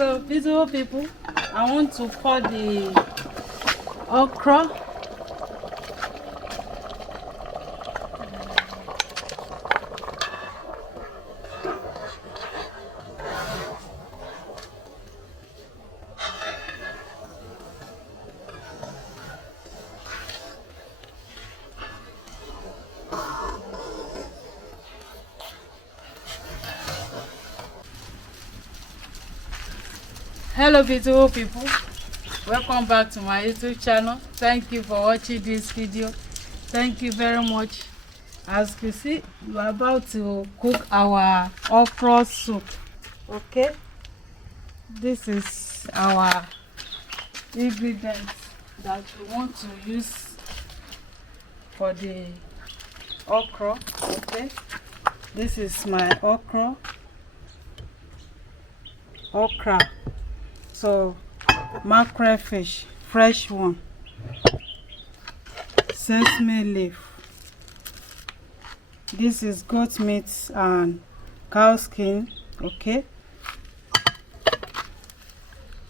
So, beautiful people, I want to pour the okra. Hello beautiful people, welcome back to my YouTube channel. Thank you for watching this video. Thank you very much. As you see, we are about to cook our okra soup. Okay, this is our ingredients that we want to use for the okra. Okay, this is my okra. So mackerel fish, fresh one, sesame leaf, this is goat meat and cow skin. Okay,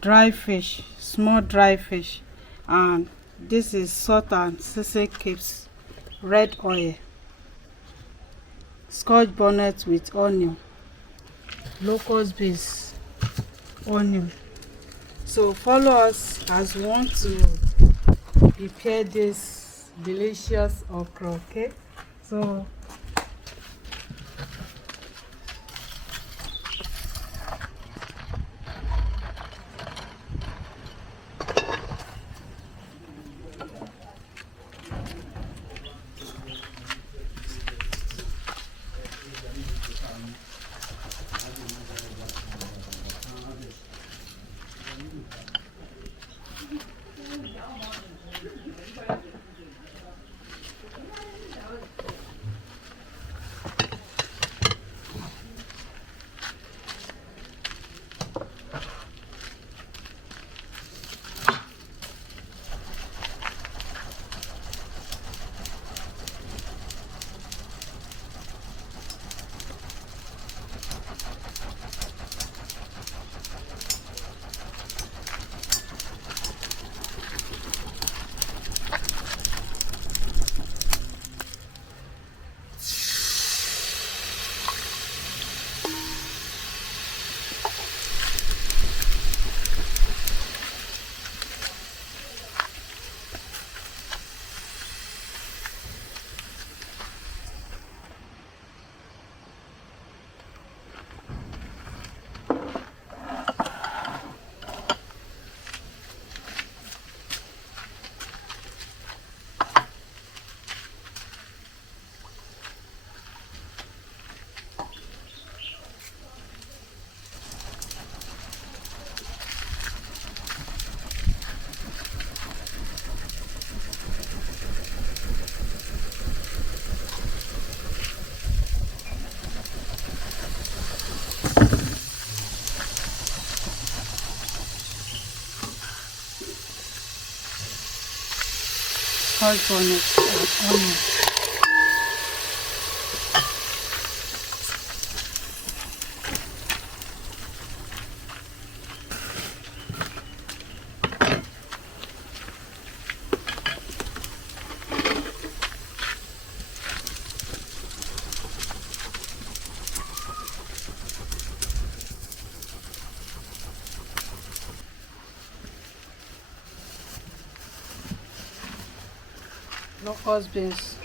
dry fish, small dry fish, and this is salt and sesame cubes, red oil, scotch bonnet with onion, locust beans, onion. So follow us as we want to prepare this delicious okra. Okay, so scotch bonnet and onion. Locust beans,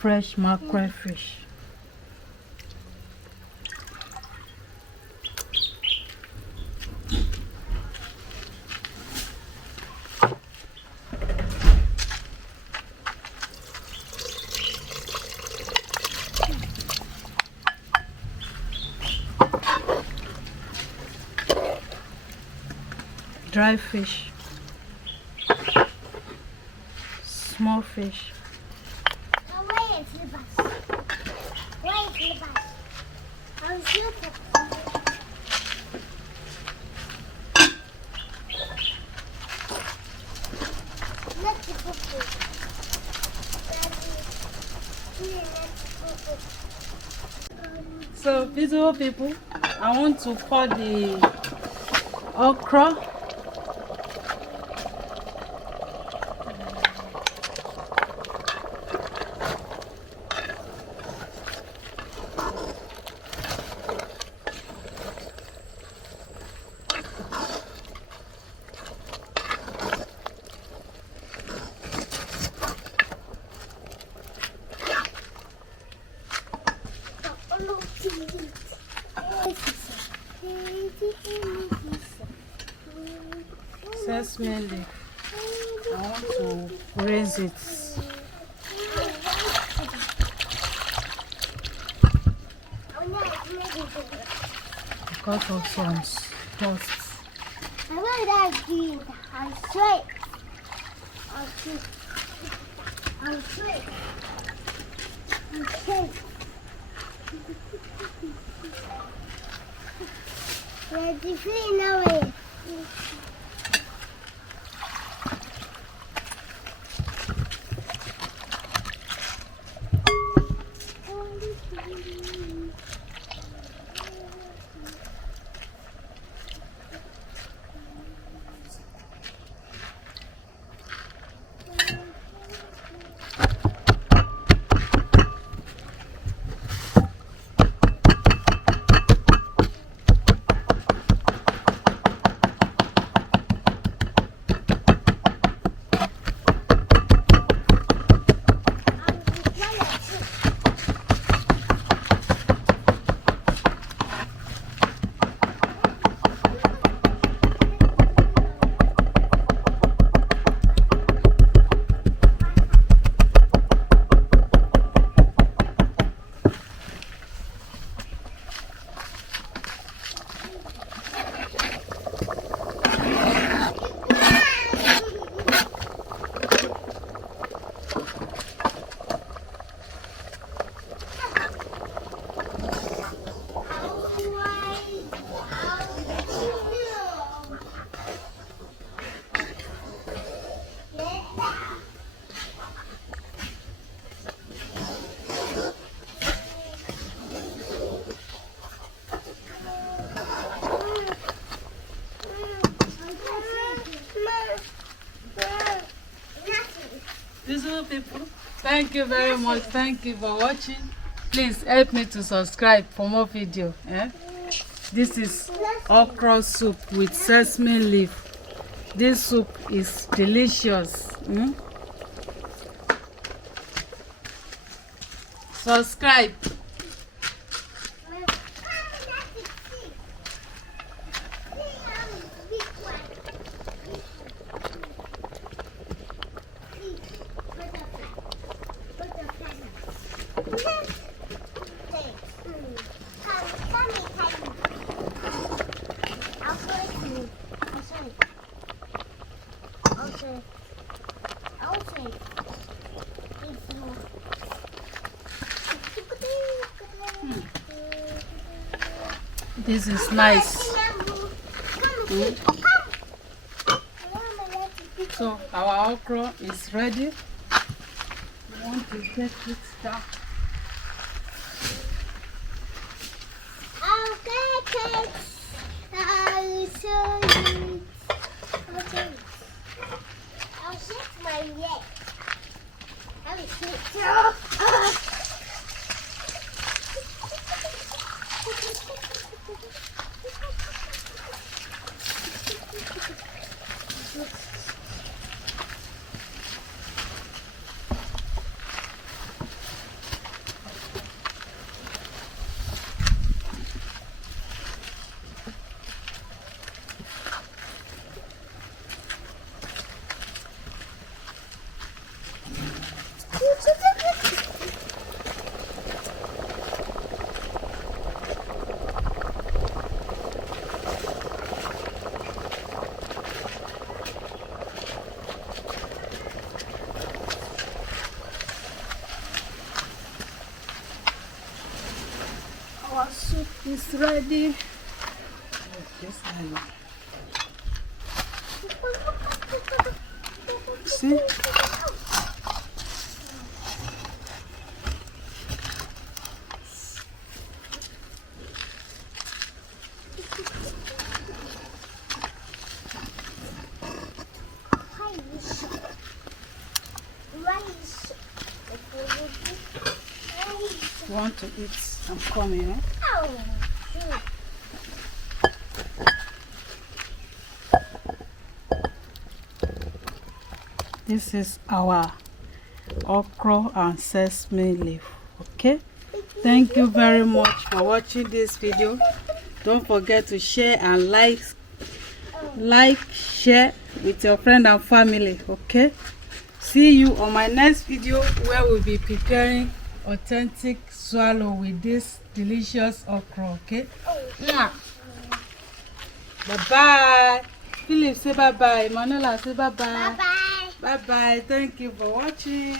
fresh mackerel fish. Dry fish, small fish. So, beautiful people, I want to pour the okra. Sesame leaf. I want to raise it. Because of some dust. I want that green. I'll straight. I'll straight. Ready for now. Beautiful people, thank you very much. Thank you for watching. Please help me to subscribe for more video. This is okra soup with sesame leaf. This soup is delicious. Subscribe. This is nice. So our okra is ready. We want to get it down. I'll get it. I'll show you. I'll shake my leg. I'll shake. Our soup is ready. See? You want to eat? I'm coming, eh? This is our okra and sesame leaf. Okay, thank you very much for watching this video. Don't forget to share and share with your friend and family. Okay, see you on my next video where we'll be preparing authentic swallow with this delicious okra. Okay, yeah. Bye bye. Philip, say bye bye. Manuela, say bye bye. Bye bye. Bye bye. Thank you for watching.